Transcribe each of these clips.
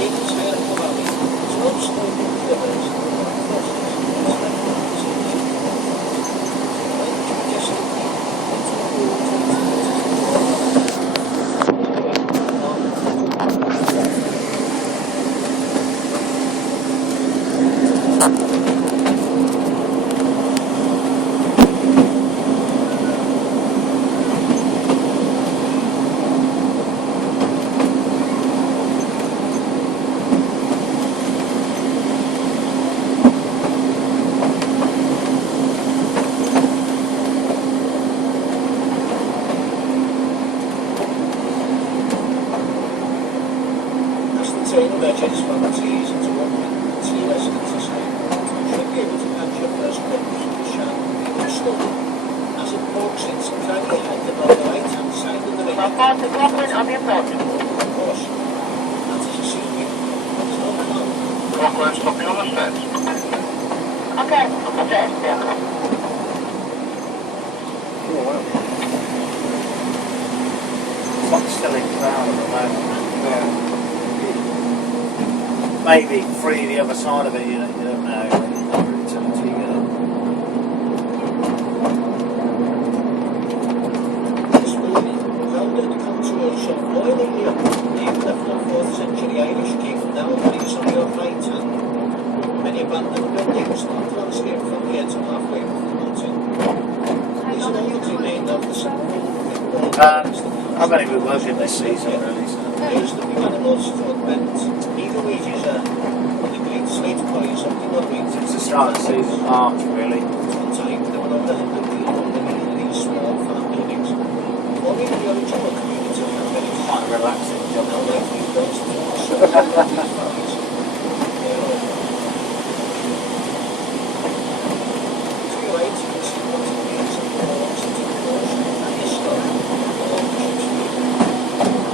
Inside of the valley, some Snowdon rivers and rock fossils are left on the seashore. Majestically into the water train emerges from the trees into one sea residents are saying, you should be able to catch your first glimpse of the shark in Snowdon as it walks in some kind of head above the right hand side of the river. Of course, that is a secret. There's no plan. Rockland stopping on the steps. Okay, on the steps, yeah. Oh, well. It's like still in crowd at the moment. Yeah. Maybe free the other side of it, you don't know. You can't really tell until you get up. This building, founded controversial oil area, named after the 4th century Irish king, now lies on your right hand. Many abandoned buildings not landscaped from here to halfway up the mountain. These are all that remain of the simple I've only been working this season, really. So. There's the big animals thought bent. Eagle wages are the great slate quarries of the Norwegians. Since the start of the season, March, really. One time there were over 100 people living in these small farm buildings, forming the original community of village. Quite a relaxing job. Now they've been built to serve these valleys. To your right, you can see what it means of the walls into the ocean and historic along the ship's beam.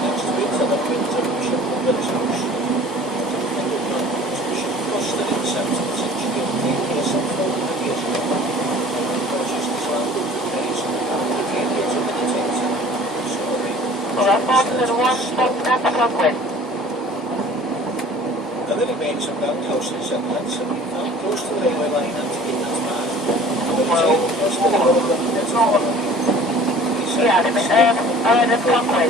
Next to it are the ruins of the ship and village house. Crossed in the 17th century and came here some 400 years ago. Rochester surrounded the days and the Canadians of meditating. Well, that's one stop at the subway. Other remains of roundhouse and settlements have been found close to the railway line and to Kidnap's Path. Across the river from the Yeah, the subway.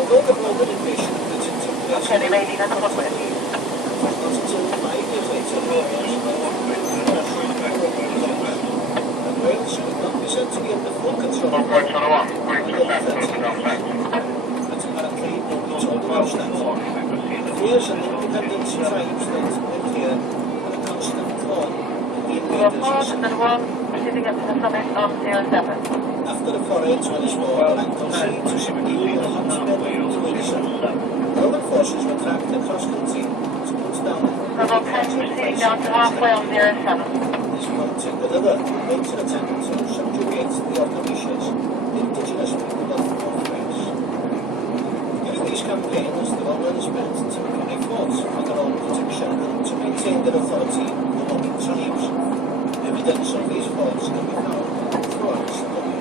Although the Roman invasion of Britain took place Okay, they may be at the subway. not until 5 years later, and Wales would not be said to be under full control of Rockland 101, but apparently nobody told Welsh that. The fears and independence tribes that lived here were a constant thorn in the invaders' and one sitting up to the summit of 07. After the foray to Lismore and Anglesey to subdue the hotbed to Windsor, Roman forces were tracked across country to put down Level 10 proceeding down to halfway on 07. this prompted another later attempt to subjugate the Orkneys, the indigenous people of North Wales. During these campaigns, the Romans built temporary forts for their own protection and to maintain their authority among the tribes. Evidence of these forts can be found throughout Snowdon.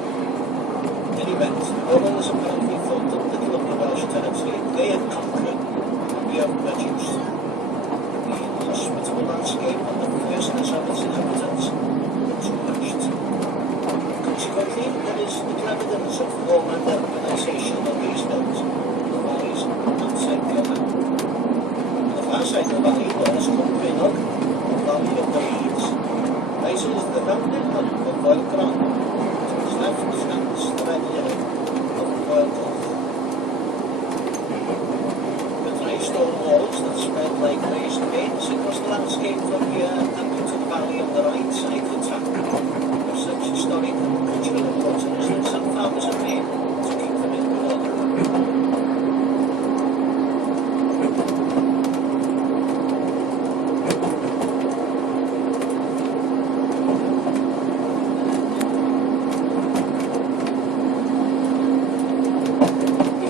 In any event, the Romans apparently thought that little of the Welsh territory they had conquered would be of much use. The hospitable landscape and the fierceness of its inhabitants were too much. Consequently, there is little evidence of Roman urbanization on these hills, the valleys, outside the other. On the far side of the valley was Cwmbrinog, the valley of the Reeds. Rises the rounded hut of Foel Gron. To its left stands the red lily of Foel Gulf. The dry stone walls that spread like raised veins across the landscape from here and into the valley on the right side of the track of such historic and cultural importance that some farmers have made to keep them in the water.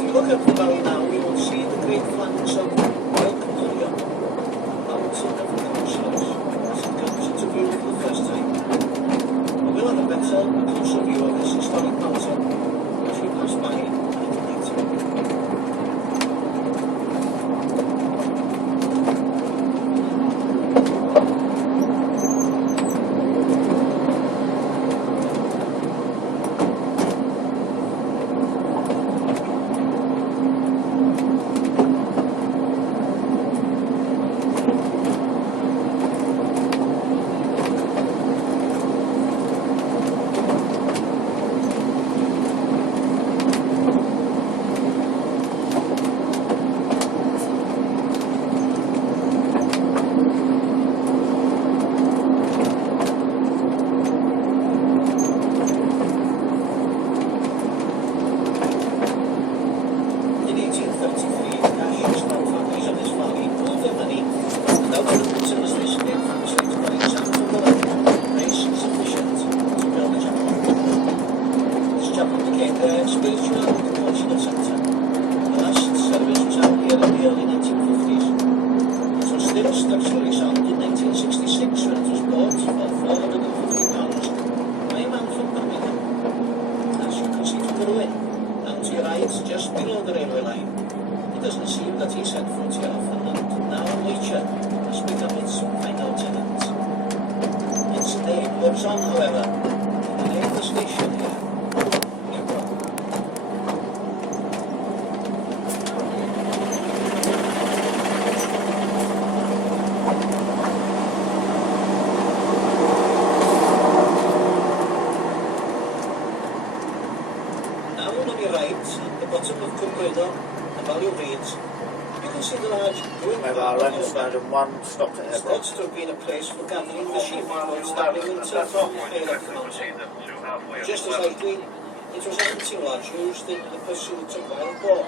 Look up the valley now, we will see the great flanks of Welcomania, mountain of the councillors, as it comes into view for the first time. We will have a better, closer view of this historic mountain as we pass by a little later. storyline, it doesn't seem that he set foot here often, and now nature has become its final tenant. Its name lives on, however, in the name of the station here. Snowdon 1 stopped at Hebron. It's to have been a place for gathering the sheep once that winter from the fair of the mountain. Just as likely, it was a hunting lodge used in the pursuit of wild boar,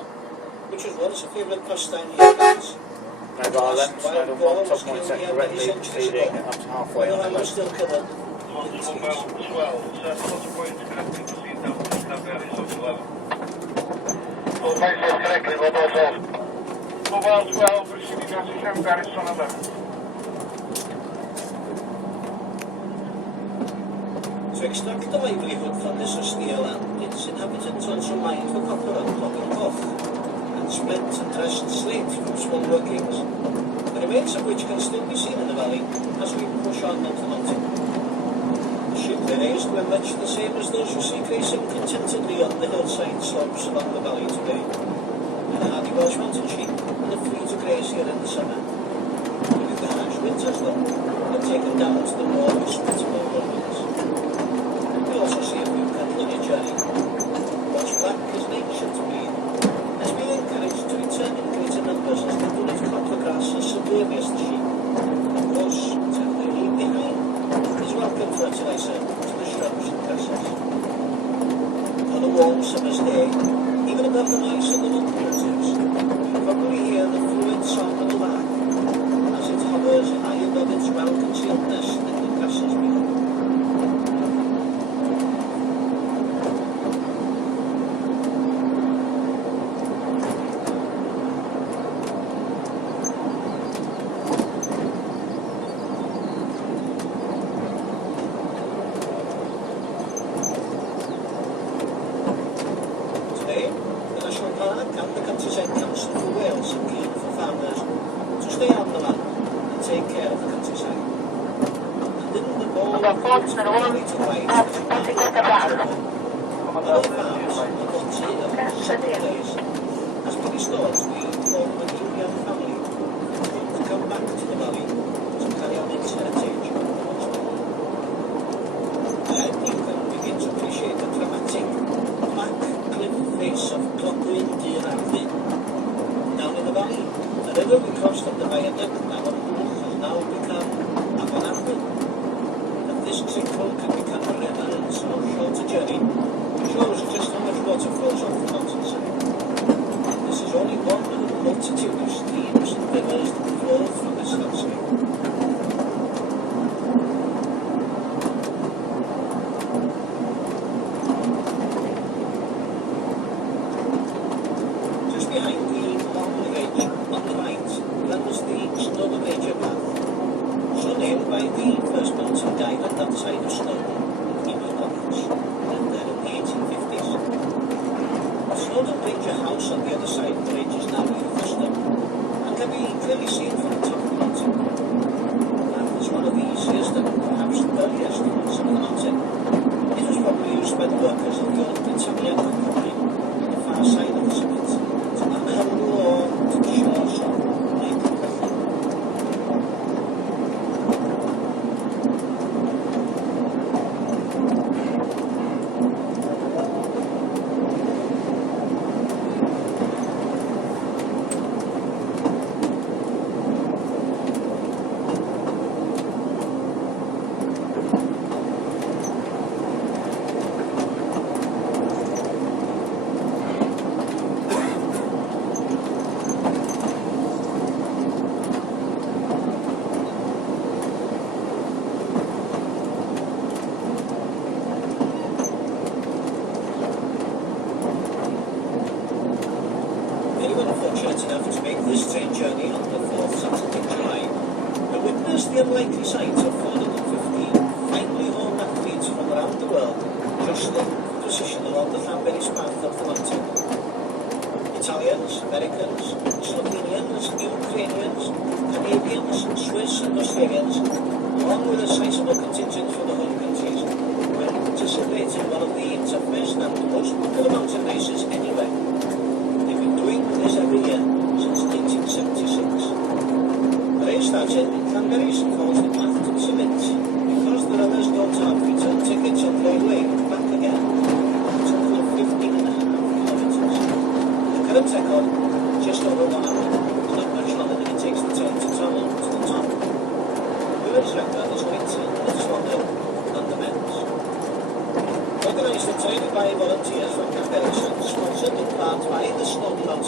which was once a favourite pastime here guys. Mobile length, Snowdon 1 top point set correctly, leading up to halfway on the left. Still covered. Mobile 12, top point connecting to see down to Snowdon, it's 11. All places correctly, mobile 12. Mobile 12, receiving message from Garrison 11. To extract the livelihood from this austere land, its inhabitants also mined for copper and clock and cloth, and split and dressed slate from small workings, the remains of which can still be seen in the valley as we push on up the mountain. The sheep they raised were much the same as those you see grazing contentedly on the hillside slopes along the valley today. The hardy Welsh mountain sheep are free to graze here in the summer. With the harsh winters though, they're taken down to the more hospitable lowlands. We also see a few cattle on your journey. Welsh black is an ancient breed, has been encouraged to return in greater numbers as the bullet copper grass is suburbious to sheep. Of course, whatever they leave behind is welcome fertilizer to the shrubs and grasses. On a warm summer's day, even above the noise of the locomotives, you probably hear the fluid song of the lark as it hovers high above its well-concealed nest in the grasses below. Has been restored to the form of a new young family to come back to the valley to carry on its heritage. Then you can begin to appreciate the dramatic black cliff face of Clogwyn Dyrarddin down in the valley. The river we crossed up the viaduct now on Hwch has now become Afon Arthur. That this sinkhole can become a river in so short a journey shows just how much water flows off the mountainside. This is only one of the multitude of streams and rivers that flow through this landscape. Just behind the long ridge on the right runs the Snowdon path, so named by the first mountain guide on that side of Snowdon, English College, and then in the 1850s. The Snowdon Ranger house on the other side of the ridge is now Snowdon and can be clearly seen from the top of the mountain. And it's one of the easiest and perhaps the earliest ones on the mountain. It was probably used by the workers of the old Britannia Company on the far side of the summit to unheld the law to the shores of Lake Bethel. Fortunate enough to make this train journey on the 4th Saturday in July, and witness the unlikely sight of 415 finely honed athletes from around the world jostling for position along the Llanberis path of the mountain. Italians, Americans, Slovenians, Ukrainians, Canadians, Swiss and Australians, along with a sizable contingent from the home countries, will participate in one of the toughest and most popular mountain races anywhere. They've been doing this every year since 1876. The race starts in Canberries and falls in Afton Cement because the runners don't have return tickets on railway and back again. A total of 15.5 kilometres. The current record, just over 1 hour, is not much longer than it takes the train to travel to the top. The women's record is 19 minutes longer than the men's. Organised and trained by volunteers from Canberries and sponsored in part by the Snowdon